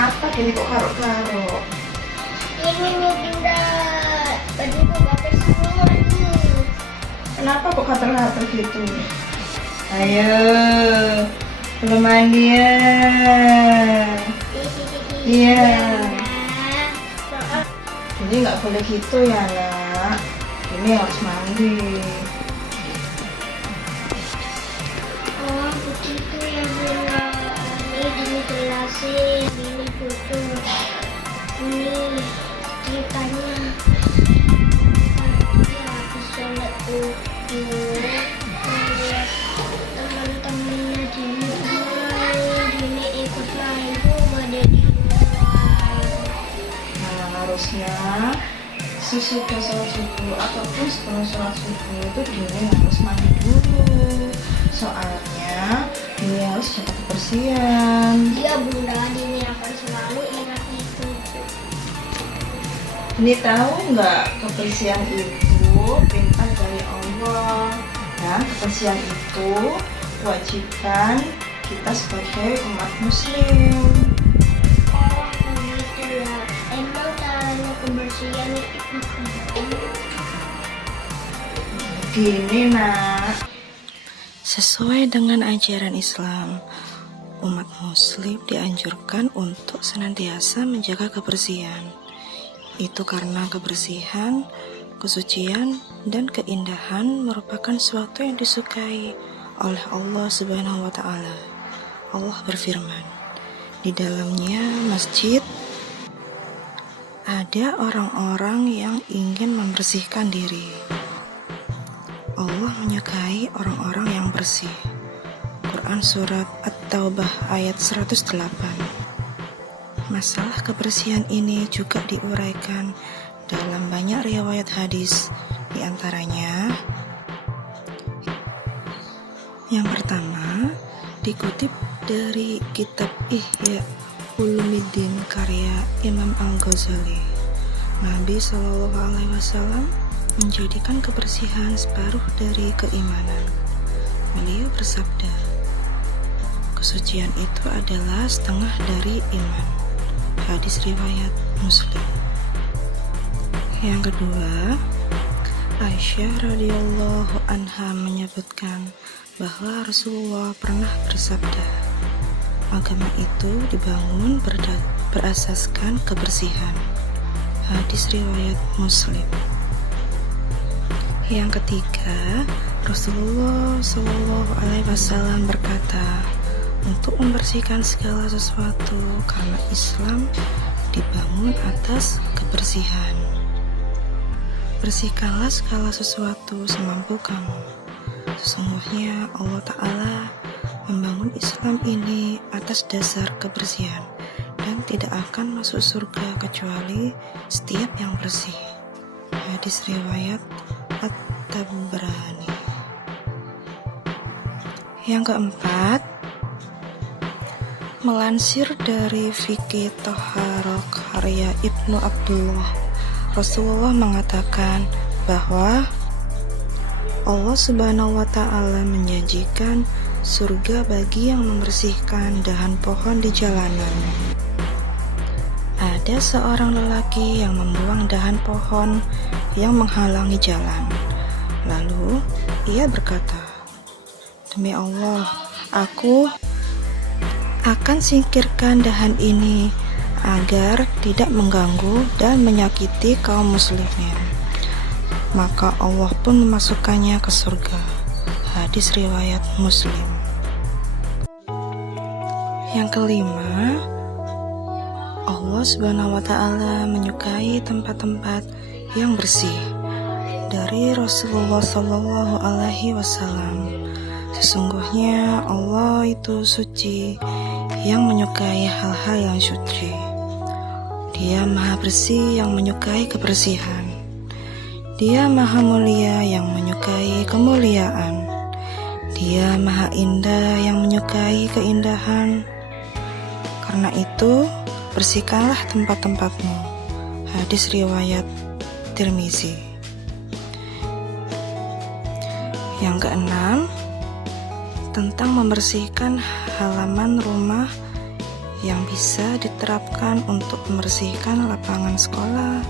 Kenapa gini kok karo-karo? Ini nih Dinda, bajuku gatel semua nih. Kenapa kok kater-kater gitu? Ayo, belum mandi ya? Iya. Ini nggak boleh gitu ya nak. Ini harus mandi. Oh begitu ya Bunda. Ini jelasin, ini foto, ini ceritanya. Tadi habis sholat zuhur, lihat teman-temannya Dini ikut main juga ada di luar. Nah, harusnya sesudah sholat subuh ataupun sebelum sholat subuh itu Dini harus mandi dulu. Soalnya Dini harus jaga kebersihan. Iya Bunda, Dini akan selalu ingat itu. Dini tahu nggak kebersihan itu perintah dari Allah, dan kebersihan itu kewajiban kita sebagai umat muslim. Oh begitu ya. Emang caranya kebersihan itu Gini nak, Sesuai dengan ajaran Islam, umat muslim dianjurkan untuk senantiasa menjaga kebersihan. Itu karena kebersihan, kesucian, dan keindahan merupakan suatu yang disukai oleh Allah Subhanahu wa Ta'ala. Allah berfirman, di dalamnya masjid ada orang-orang yang ingin membersihkan diri. Allah menyukai orang-orang yang bersih. Quran Surat At-Taubah ayat 108. Masalah kebersihan ini juga diuraikan dalam banyak riwayat hadis, di antaranya yang pertama dikutip dari kitab Ihya Ulumuddin karya Imam Al-Ghazali. Nabi Shallallahu Alaihi Wasallam menjadikan kebersihan separuh dari keimanan. Beliau bersabda, kesucian itu adalah setengah dari iman. Hadis riwayat Muslim. Yang kedua, Aisyah radhiyallahu anha menyebutkan bahwa Rasulullah pernah bersabda, agama itu dibangun berasaskan kebersihan. Hadis riwayat Muslim. Yang ketiga, Rasulullah Shallallahu Alaihi Wasallam berkata, untuk membersihkan segala sesuatu karena Islam dibangun atas kebersihan. Bersihkanlah segala sesuatu semampu kamu. Sesungguhnya Allah Ta'ala membangun Islam ini atas dasar kebersihan dan tidak akan masuk surga kecuali setiap yang bersih. Hadis riwayat At-Tabrani. Yang keempat, melansir dari Fikih Thaharah karya Ibnu Abdullah, Rasulullah mengatakan bahwa Allah Subhanahu wa Ta'ala menjanjikan surga bagi yang membersihkan dahan pohon di jalanan. Ada seorang lelaki yang membuang dahan pohon yang menghalangi jalan. Lalu ia berkata, demi Allah, aku akan singkirkan dahan ini agar tidak mengganggu dan menyakiti kaum muslimin. Maka Allah pun memasukkannya ke surga. Hadis riwayat Muslim. Yang kelima, Allah Subhanahu wa Ta'ala menyukai tempat-tempat yang bersih. Dari Rasulullah Shallallahu Alaihi Wasallam, sesungguhnya Allah itu suci, yang menyukai hal-hal yang suci. Dia maha bersih yang menyukai kebersihan. Dia maha mulia yang menyukai kemuliaan. Dia maha indah yang menyukai keindahan. Karena itu, bersihkanlah tempat-tempatmu. Hadis riwayat Tirmizi. Yang keenam, tentang membersihkan halaman rumah yang bisa diterapkan untuk membersihkan lapangan sekolah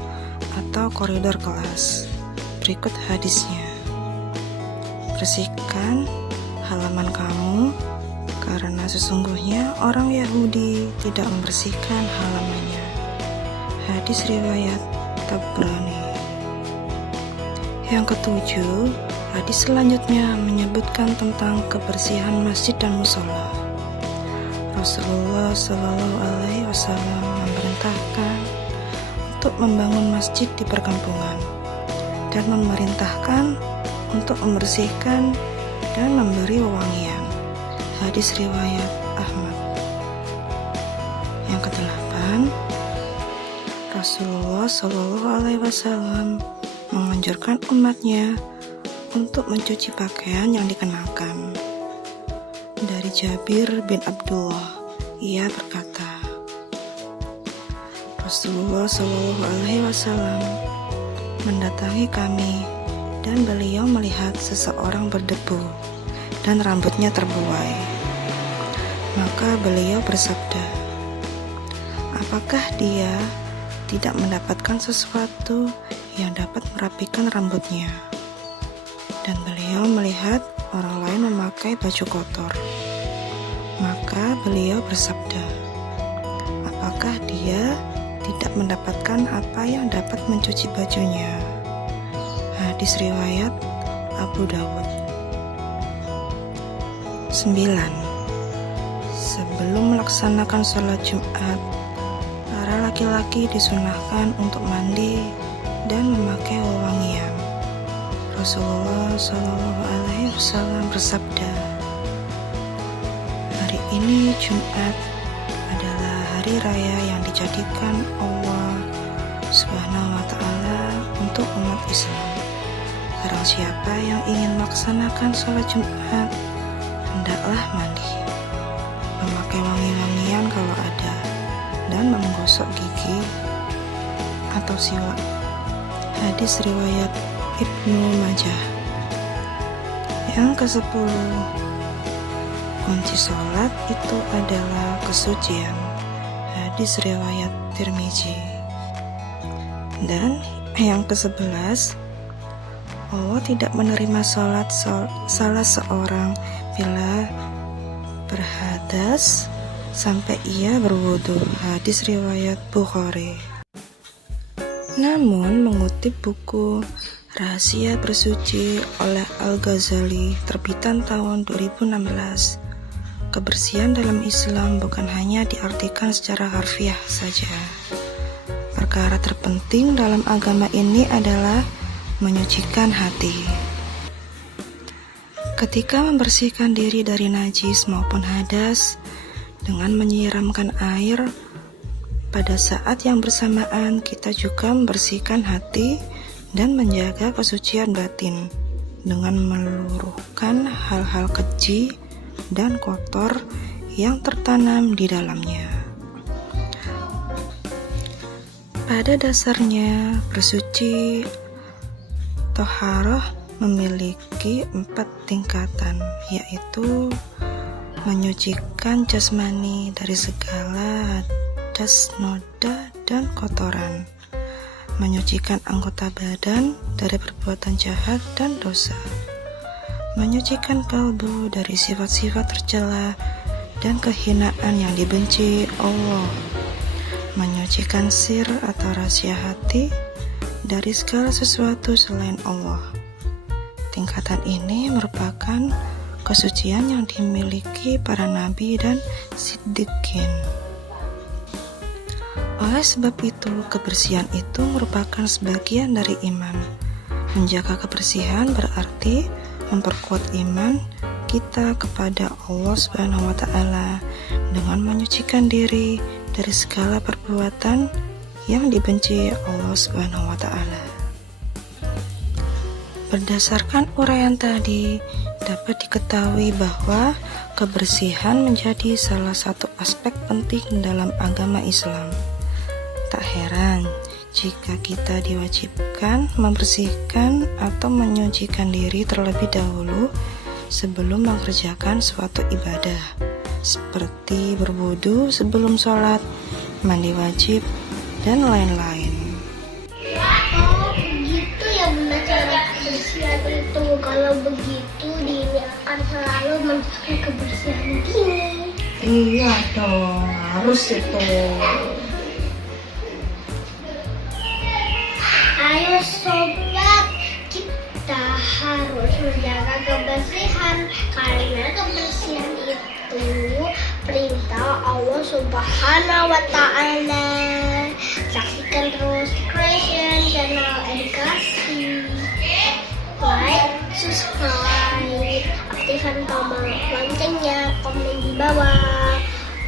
atau koridor kelas. Berikut hadisnya. Bersihkan halaman kamu, karena sesungguhnya orang Yahudi tidak membersihkan halamannya. Hadis riwayat Tabrani. Yang ketujuh, hadis selanjutnya menyebutkan tentang kebersihan masjid dan musola. Rasulullah Shallallahu Alaihi Wasallam memerintahkan untuk membangun masjid di perkampungan dan memerintahkan untuk membersihkan dan memberi wewangian. Hadis riwayat Ahmad. Yang kedelapan, Rasulullah Shallallahu Alaihi Wasallam menganjurkan umatnya untuk mencuci pakaian yang dikenakan. Dari Jabir bin Abdullah, ia berkata, Rasulullah Shallallahu Alaihi Wasallam mendatangi kami dan beliau melihat seseorang berdebu dan rambutnya terbuai. Maka beliau bersabda, apakah dia tidak mendapatkan sesuatu yang dapat merapikan rambutnya? Dan beliau melihat orang lain memakai baju kotor. Maka beliau bersabda, apakah dia tidak mendapatkan apa yang dapat mencuci bajunya? Hadis riwayat Abu Dawud. 9. Sebelum melaksanakan sholat Jumat, para laki-laki disunahkan untuk mandi dan memakai wewangian. Rasulullah Shallallahu Alaihi Wasallam bersabda, hari ini Jumat adalah hari raya yang dijadikan Allah Subhanahu wa Ta'ala untuk umat Islam. Barang siapa yang ingin melaksanakan sholat Jumat, hendaklah mandi, memakai wangi-wangian kalau ada, dan menggosok gigi atau siwak. Hadis riwayat Ibnu Majah. Yang ke-10, kunci sholat itu adalah kesucian. Hadis riwayat Tirmizi. Dan yang ke-11, Allah tidak menerima sholat salah seorang bila berhadas sampai ia berwudu. Hadis riwayat Bukhari. Namun mengutip buku Rahasia Bersuci oleh Al-Ghazali terbitan tahun 2016, kebersihan dalam Islam bukan hanya diartikan secara harfiah saja. Perkara terpenting dalam agama ini adalah menyucikan hati. Ketika membersihkan diri dari najis maupun hadas dengan menyiramkan air, pada saat yang bersamaan kita juga membersihkan hati dan menjaga kesucian batin dengan meluruhkan hal-hal keji dan kotor yang tertanam di dalamnya. Pada dasarnya, bersuci Toharoh memiliki 4 tingkatan, yaitu menyucikan jasmani dari segala hadas, noda, dan kotoran, menyucikan anggota badan dari perbuatan jahat dan dosa, menyucikan kalbu dari sifat-sifat tercela dan kehinaan yang dibenci Allah, menyucikan sir atau rahasia hati dari segala sesuatu selain Allah. Tingkatan ini merupakan kesucian yang dimiliki para nabi dan siddiqin. Oleh sebab itu, kebersihan itu merupakan sebagian dari iman. Menjaga kebersihan berarti memperkuat iman kita kepada Allah Subhanahu wa Ta'ala dengan menyucikan diri dari segala perbuatan yang dibenci Allah Subhanahu wa Ta'ala. Berdasarkan uraian tadi, dapat diketahui bahwa kebersihan menjadi salah satu aspek penting dalam agama Islam. Tak heran jika kita diwajibkan membersihkan atau menyucikan diri terlebih dahulu sebelum mengerjakan suatu ibadah. seperti berwudu sebelum sholat, mandi wajib, dan lain-lain. Oh, begitu ya Bunda cara kebersihan itu. Kalau begitu dini akan selalu menjaga kebersihan dini. Iya dong, harus itu. Ayo sobat, kita harus menjaga kebersihan karena kebersihan itu perintah Allah Subhanahu wa Ta'ala. Saksikan terus Creation Channel Edukasi. Like, subscribe, aktifkan tombol loncengnya, komen di bawah.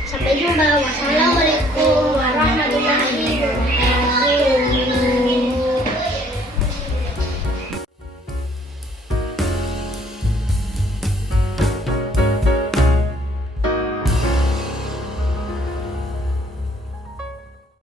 Sampai jumpa. Wassalamualaikum warahmatullahi wabarakatuh.